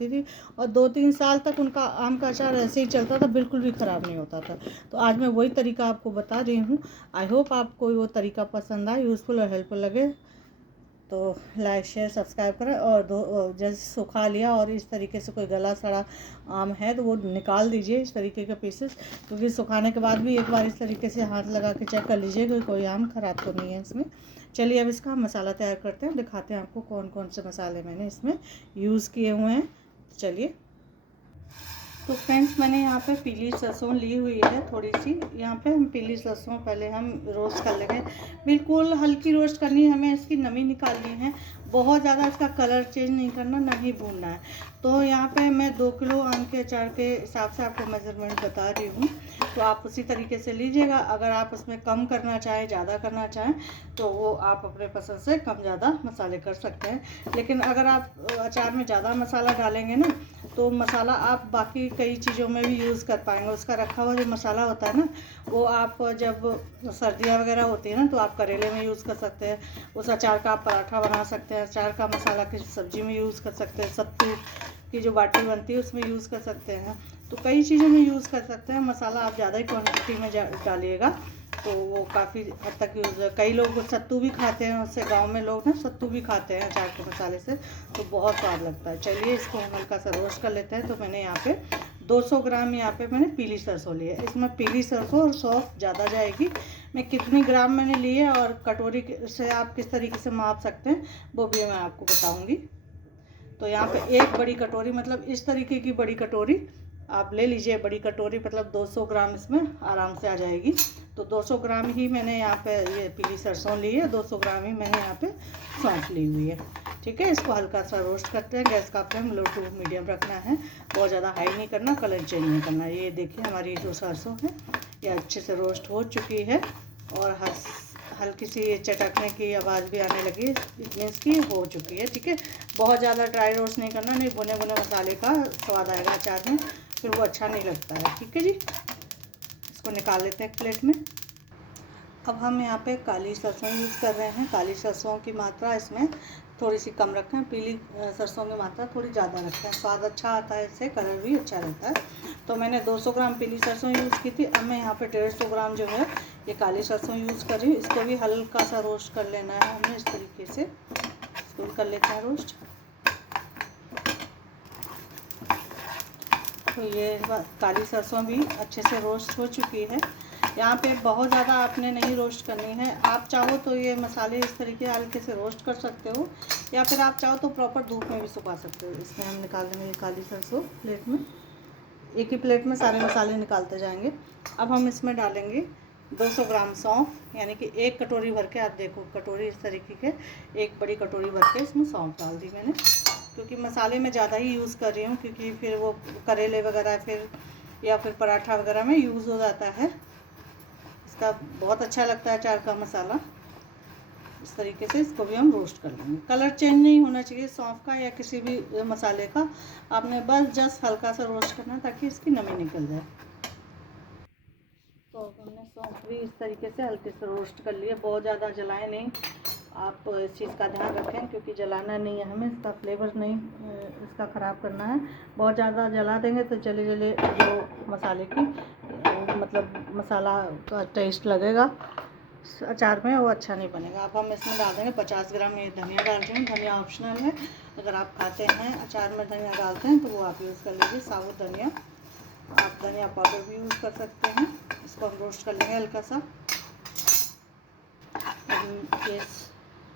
थी और 2-3 साल तक उनका आम का अचार ऐसे ही चलता था, बिल्कुल भी ख़राब नहीं होता था। तो आज मैं वही तरीका आपको बता रही हूँ। आई होप आपको वो तरीका पसंद आए, यूज़फुल और हेल्पफुल लगे। तो लाइक शेयर सब्सक्राइब करें। और जैसे सुखा लिया और इस तरीके से कोई गला सड़ा आम है तो वो निकाल दीजिए इस तरीके के पीसेस, क्योंकि सुखाने के बाद भी एक बार इस तरीके से हाथ लगा के चेक कर लीजिए कि कोई आम ख़राब तो नहीं है इसमें। चलिए अब इसका हम मसाला तैयार करते हैं, दिखाते हैं आपको कौन कौन से मसाले मैंने इसमें यूज़ किए हुए हैं। चलिए, तो फ्रेंड्स मैंने यहाँ पे पीली सरसों ली हुई है थोड़ी सी। यहाँ पे हम पीली सरसों पहले हम रोस्ट कर लेंगे। बिल्कुल हल्की रोस्ट करनी है हमें, इसकी नमी निकालनी है। बहुत ज़्यादा इसका कलर चेंज नहीं करना, ना ही भूनना है। तो यहाँ पे मैं 2 किलो आम के अचार के हिसाब से आपको मेज़रमेंट बता रही हूँ, तो आप उसी तरीके से लीजिएगा। अगर आप उसमें कम करना चाहें, ज़्यादा करना चाहें, तो वो आप अपने पसंद से कम ज़्यादा मसाले कर सकते हैं। लेकिन अगर आप अचार में ज़्यादा मसाला डालेंगे ना, तो मसाला आप बाकी कई चीज़ों में भी यूज़ कर पाएंगे। उसका रखा हुआ जो मसाला होता है ना, वो आप जब सर्दियाँ वगैरह होती है ना, तो आप करेले में यूज़ कर सकते हैं। उस अचार का आप पराठा बना सकते हैं, अचार का मसाला किसी सब्ज़ी में यूज़ कर सकते हैं, सत्तू की जो बाटी बनती है उसमें यूज़ कर सकते हैं। तो कई चीज़ों में यूज़ कर सकते हैं। मसाला आप ज़्यादा ही क्वान्टिटी में डालिएगा तो वो काफ़ी हद तक यूज़ है। कई लोग सत्तू भी खाते हैं, उससे गांव में लोग ना सत्तू भी खाते हैं अचार के मसाले से, तो बहुत स्वाद लगता है। चलिए इसको हम हल्का सा रोस्ट कर लेते हैं। तो मैंने यहाँ पे 200 ग्राम यहाँ पे मैंने पीली सरसों ली है। इसमें पीली सरसों और सौंफ ज़्यादा जाएगी। मैं कितनी ग्राम मैंने ली है और कटोरी से आप किस तरीके से माप सकते हैं वो भी मैं आपको बताऊँगी। तो यहाँ पे एक बड़ी कटोरी, मतलब इस तरीके की बड़ी कटोरी आप ले लीजिए। बड़ी कटोरी मतलब 200 ग्राम इसमें आराम से आ जाएगी। तो 200 ग्राम ही मैंने यहाँ पे ये पीली सरसों ली है, 200 ग्राम ही मैंने यहाँ पे सौंफ ली हुई है। ठीक है, इसको हल्का सा रोस्ट करते हैं। गैस का फ्लेम लो टू मीडियम रखना है, बहुत ज़्यादा हाई नहीं करना, कलर चेंज नहीं करना। ये देखिए हमारी जो सरसों है ये अच्छे से रोस्ट हो चुकी है और हल्की सी चटकने की आवाज़ भी आने लगी, इट मीन्स की हो चुकी है। ठीक है, बहुत ज़्यादा ड्राई रोस्ट नहीं करना, नहीं भुने भुने मसाले का स्वाद आएगा अचार में, फिर वो अच्छा नहीं लगता है। ठीक है जी, इसको निकाल लेते हैं एक प्लेट में। अब हम यहाँ पे काली सरसों यूज़ कर रहे हैं। काली सरसों की मात्रा इसमें थोड़ी सी कम रखें, पीली सरसों की मात्रा थोड़ी ज़्यादा रखें, स्वाद अच्छा आता है, इससे कलर भी अच्छा रहता है। तो मैंने 200 ग्राम पीली सरसों यूज़ की थी। अब मैं यहाँ पे 150 ग्राम जो है ये काली सरसों यूज़ कर रही हूँ। इसको भी हल्का सा रोस्ट कर लेना है हमने इस तरीके से। इसको भी कर लेते हैं रोस्ट। तो ये काली सरसों भी अच्छे से रोस्ट हो चुकी है। यहाँ पे बहुत ज़्यादा आपने नहीं रोस्ट करनी है। आप चाहो तो ये मसाले इस तरीके हल्के से रोस्ट कर सकते हो, या फिर आप चाहो तो प्रॉपर धूप में भी सुखा सकते हो। इसमें हम निकाल देंगे काली सरसों प्लेट में, एक ही प्लेट में सारे मसाले निकालते जाएंगे। अब हम इसमें डालेंगे 200 ग्राम सौंफ, यानी कि एक कटोरी भर के, आप देखो कटोरी इस तरीके के, एक बड़ी कटोरी भर के इसमें सौंफ डाल दी मैंने, क्योंकि मसाले में ज़्यादा ही यूज़ कर रही हूँ, क्योंकि फिर वो करेले वगैरह फिर या फिर पराठा वगैरह में यूज़ हो जाता है। इसका बहुत अच्छा लगता है अचार का मसाला। इस तरीके से इसको भी हम रोस्ट कर लेंगे। कलर चेंज नहीं होना चाहिए सौंफ का या किसी भी मसाले का, आपने बस जस्ट हल्का सा रोस्ट करना ताकि इसकी नमी निकल जाए। तो हमने सौंफ भी इस तरीके से हल्के से रोस्ट कर लिए, बहुत ज़्यादा जलाएं नहीं। आप इस चीज़ का ध्यान रखें, क्योंकि जलाना नहीं है हमें, इसका फ्लेवर नहीं इसका ख़राब करना है। बहुत ज़्यादा जला देंगे तो जले जले जो मसाले की मतलब मसाला का टेस्ट लगेगा अचार में, वो अच्छा नहीं बनेगा। अब हम इसमें डाल देंगे 50 ग्राम ये धनिया डाल रहे हैं। धनिया ऑप्शनल है, अगर आप खाते हैं अचार में धनिया डालते हैं तो वो आप यूज़ कर लीजिए, साबुत धनिया। आप धनिया पाउडर भी यूज़ कर सकते हैं। इसको हम रोस्ट कर लेंगे हल्का सा। ये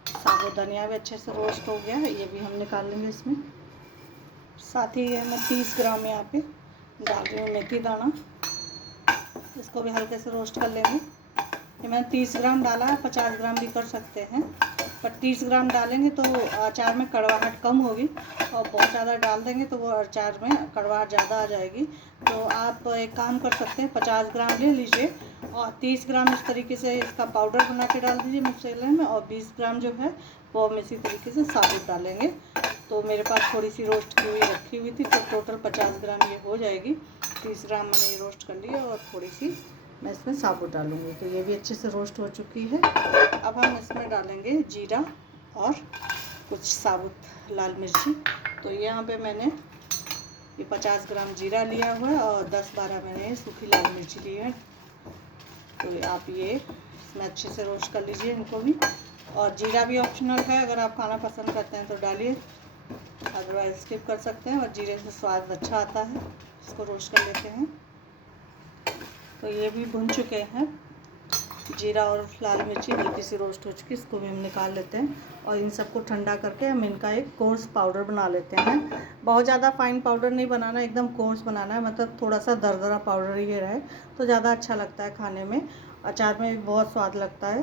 साबुत धनिया भी अच्छे से रोस्ट हो गया है, ये भी हम निकाल लेंगे इसमें। साथ ही मैं 30 ग्राम यहाँ पे डाल रही हूँ मेथी दाना, इसको भी हल्के से रोस्ट कर लेंगे। ये मैंने 30 ग्राम डाला है, 50 ग्राम भी कर सकते हैं, पर 30 ग्राम डालेंगे तो अचार में कड़वाहट कम होगी, और बहुत ज़्यादा डाल देंगे तो वो अचार में कड़वाहट ज़्यादा आ जाएगी। तो आप एक काम कर सकते हैं, 50 ग्राम ले लीजिए और 30 ग्राम इस तरीके से इसका पाउडर बना के डाल दीजिए मिक्सर में, और 20 ग्राम जो है वो हम इसी तरीके से साबुत डालेंगे। तो मेरे पास थोड़ी सी रोस्ट की हुई रखी हुई थी, तो टोटल 50 ग्राम ये हो जाएगी। 30 ग्राम मैंने ये रोस्ट कर लिया और थोड़ी सी मैं इसमें साबुत डालूँगी। तो ये भी अच्छे से रोस्ट हो चुकी है। अब हम इसमें डालेंगे जीरा और कुछ साबुत लाल मिर्ची। तो यहाँ पे मैंने ये 50 ग्राम जीरा लिया हुआ है और 10-12 मैंने सूखी लाल मिर्ची ली है। तो आप ये इसमें अच्छे से रोस्ट कर लीजिए इनको भी। और जीरा भी ऑप्शनल है, अगर आप खाना पसंद करते हैं तो डालिए, अदरवाइज स्किप कर सकते हैं। और जीरे से स्वाद अच्छा आता है। इसको रोस्ट कर लेते हैं। तो ये भी भुन चुके हैं, जीरा और लाल मिर्ची हल्की सी रोस्ट हो चुकी, इसको भी हम निकाल लेते हैं। और इन सबको ठंडा करके हम इनका एक कोर्स पाउडर बना लेते हैं। बहुत ज़्यादा फाइन पाउडर नहीं बनाना, एकदम कोर्स बनाना है, मतलब थोड़ा सा दरदरा पाउडर ये रहे तो ज़्यादा अच्छा लगता है खाने में, अचार में भी बहुत स्वाद लगता है।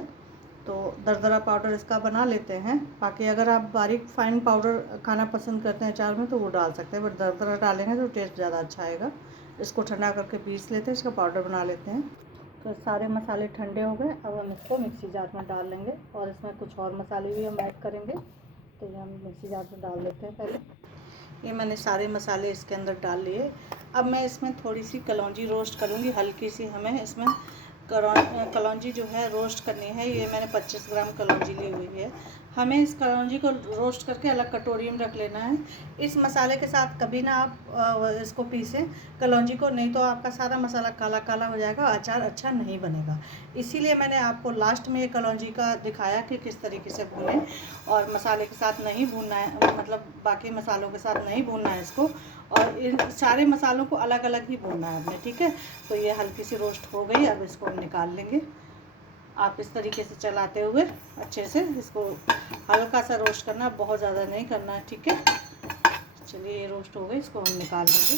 तो दरदरा पाउडर इसका बना लेते हैं। बाकी अगर आप बारीक फाइन पाउडर खाना पसंद करते हैं अचार में तो वो डाल सकते हैं, बट दरदरा डालेंगे तो टेस्ट ज़्यादा अच्छा आएगा। इसको ठंडा करके पीस लेते हैं, इसका पाउडर बना लेते हैं। तो सारे मसाले ठंडे हो गए, अब हम इसको मिक्सी जार में डाल लेंगे और इसमें कुछ और मसाले भी हम ऐड करेंगे। तो ये हम मिक्सी जार में डाल लेते हैं। पहले ये मैंने सारे मसाले इसके अंदर डाल लिए। अब मैं इसमें थोड़ी सी कलौंजी रोस्ट करूँगी, हल्की सी हमें इसमें कलौंजी जो है रोस्ट करनी है। ये मैंने 25 ग्राम कलौंजी ली हुई है। हमें इस कलौंजी को रोस्ट करके अलग कटोरी में रख लेना है। इस मसाले के साथ कभी ना आप इसको पीसें कलौंजी को, नहीं तो आपका सारा मसाला काला काला हो जाएगा, अचार अच्छा नहीं बनेगा। इसीलिए मैंने आपको लास्ट में ये कलौंजी का दिखाया कि किस तरीके से भूनें, और मसाले के साथ नहीं भूनना है, मतलब बाकी मसालों के साथ नहीं भूनना है इसको, और इन सारे मसालों को अलग अलग ही भूनना है हमने, ठीक है। तो ये हल्की सी रोस्ट हो गई, अब इसको हम निकाल लेंगे। आप इस तरीके से चलाते हुए अच्छे से इसको हल्का सा रोस्ट करना, बहुत ज़्यादा नहीं करना है, ठीक है। चलिए ये रोस्ट हो गई, इसको हम निकाल लेंगे।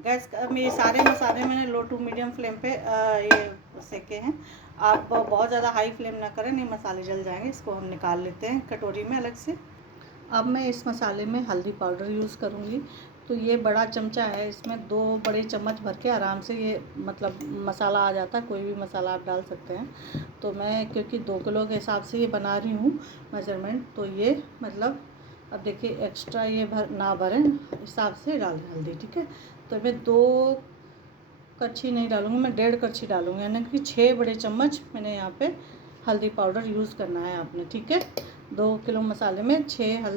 गैस ये सारे मसाले मैंने लो टू मीडियम फ्लेम पे ये सेके हैं। आप बहुत ज़्यादा हाई फ्लेम ना करें, नहीं मसाले जल जाएंगे। इसको हम निकाल लेते हैं कटोरी में अलग से। अब मैं इस मसाले में हल्दी पाउडर यूज़ करूँगी। तो ये बड़ा चमचा है, इसमें 2 बड़े चम्मच भर के आराम से ये मतलब मसाला आ जाता है। कोई भी मसाला आप डाल सकते हैं। तो मैं क्योंकि 2 किलो के हिसाब से ये बना रही हूँ मेजरमेंट, तो ये मतलब अब देखिए एक्स्ट्रा ये ना भरें हिसाब से डाल हल्दी, ठीक है। तो मैं 2 कच्छी नहीं डालूँगी, मैं 1.5 कच्छी डालूँगी, यानी कि 6 बड़े चम्मच मैंने यहाँ पे हल्दी पाउडर यूज़ करना है आपने, ठीक है। 2 किलो मसाले में 6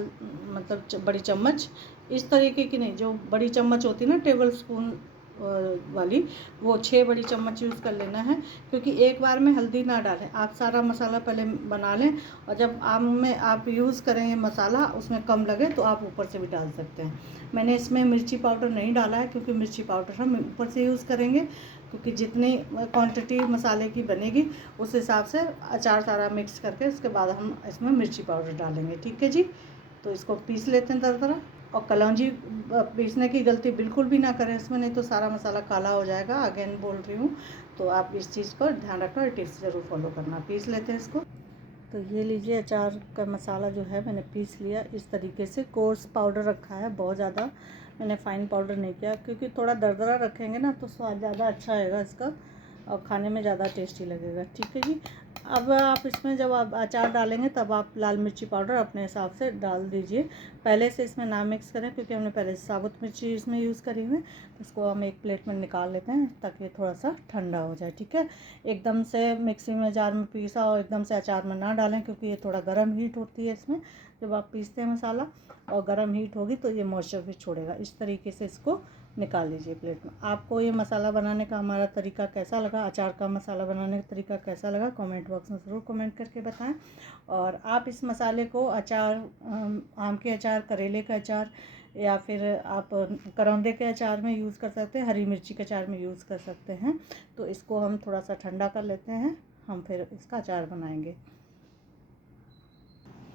मतलब बड़ी चम्मच, इस तरीके की नहीं, जो बड़ी चम्मच होती है ना टेबल स्पून वाली, वो 6 बड़ी चम्मच यूज़ कर लेना है। क्योंकि एक बार में हल्दी ना डालें, आप सारा मसाला पहले बना लें, और जब आम में आप यूज़ करें ये मसाला उसमें कम लगे तो आप ऊपर से भी डाल सकते हैं। मैंने इसमें मिर्ची पाउडर नहीं डाला है, क्योंकि मिर्ची पाउडर हम ऊपर से यूज़ करेंगे, क्योंकि जितनी क्वांटिटी मसाले की बनेगी उस हिसाब से अचार सारा मिक्स करके उसके बाद हम इसमें मिर्ची पाउडर डालेंगे, ठीक है जी। तो इसको पीस लेते हैं दरदरा। और कलौंजी पीसने की गलती बिल्कुल भी ना करें इसमें, नहीं तो सारा मसाला काला हो जाएगा, अगेन बोल रही हूँ। तो आप इस चीज़ को ध्यान रखना और टिप्स ज़रूर फॉलो करना। पीस लेते हैं इसको। तो ये लीजिए अचार का मसाला जो है मैंने पीस लिया इस तरीके से। कोर्स पाउडर रखा है, बहुत ज़्यादा मैंने फ़ाइन पाउडर नहीं किया, क्योंकि थोड़ा दरदरा रखेंगे ना तो स्वाद ज़्यादा अच्छा आएगा इसका, और खाने में ज़्यादा टेस्टी लगेगा, ठीक है जी। अब आप इसमें जब आप अचार डालेंगे तब आप लाल मिर्ची पाउडर अपने हिसाब से डाल दीजिए। पहले से इसमें ना मिक्स करें, क्योंकि हमने पहले से साबुत मिर्ची इसमें यूज़ करी हुई है। तो इसको हम एक प्लेट में निकाल लेते हैं ताकि थोड़ा सा ठंडा हो जाए, ठीक है। एकदम से मिक्सी में जार में पीसा और एकदम से अचार में ना डालें, क्योंकि ये थोड़ा गर्म हीट होती है इसमें जब आप पीसते हैं मसाला, और गर्म हीट होगी तो ये मॉइस्चर भी छोड़ेगा। इस तरीके से इसको निकाल लीजिए प्लेट में। आपको ये मसाला बनाने का हमारा तरीका कैसा लगा, अचार का मसाला बनाने का तरीका कैसा लगा, कमेंट बॉक्स में ज़रूर कमेंट करके बताएं। और आप इस मसाले को अचार, आम के अचार, करेले का अचार, या फिर आप करौंदे के अचार में यूज़ कर सकते हैं, हरी मिर्ची के अचार में यूज़ कर सकते हैं। तो इसको हम थोड़ा सा ठंडा कर लेते हैं, हम फिर इसका अचार बनाएंगे।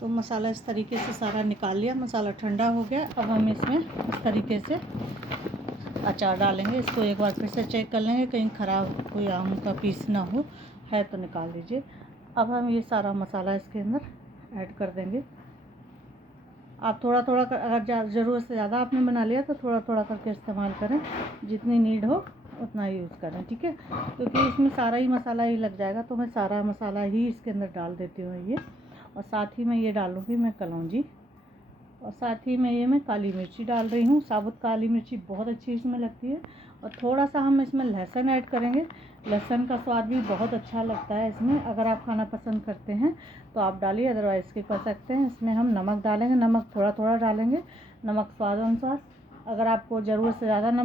तो मसाला इस तरीके से सारा निकाल लिया, मसाला ठंडा हो गया। अब हम इसमें इस तरीके से अचार डालेंगे। इसको एक बार फिर से चेक कर लेंगे, कहीं ख़राब कोई आम का पीस ना हो, है तो निकाल लीजिए। अब हम ये सारा मसाला इसके अंदर ऐड कर देंगे। आप थोड़ा थोड़ा कर, अगर ज़रूरत से ज़्यादा आपने बना लिया तो थोड़ा थोड़ा करके इस्तेमाल करें, जितनी नीड हो उतना यूज़ करें, ठीक है। क्योंकि इसमें सारा ही मसाला ही लग जाएगा, तो मैं सारा मसाला ही इसके अंदर डाल देती हूँ ये। और साथ ही में ये डालूँगी मैं कलौंजी, और साथ ही में ये मैं काली मिर्ची डाल रही हूँ। साबुत काली मिर्ची बहुत अच्छी इसमें लगती है। और थोड़ा सा हम इसमें लहसुन ऐड करेंगे, लहसुन का स्वाद भी बहुत अच्छा लगता है इसमें। अगर आप खाना पसंद करते हैं तो आप डालिए, अदरवाइज़ स्किप कर सकते हैं। इसमें हम नमक डालेंगे, नमक थोड़ा थोड़ा डालेंगे, नमक स्वाद अनुसार। अगर आपको ज़रूरत से ज़्यादा नमक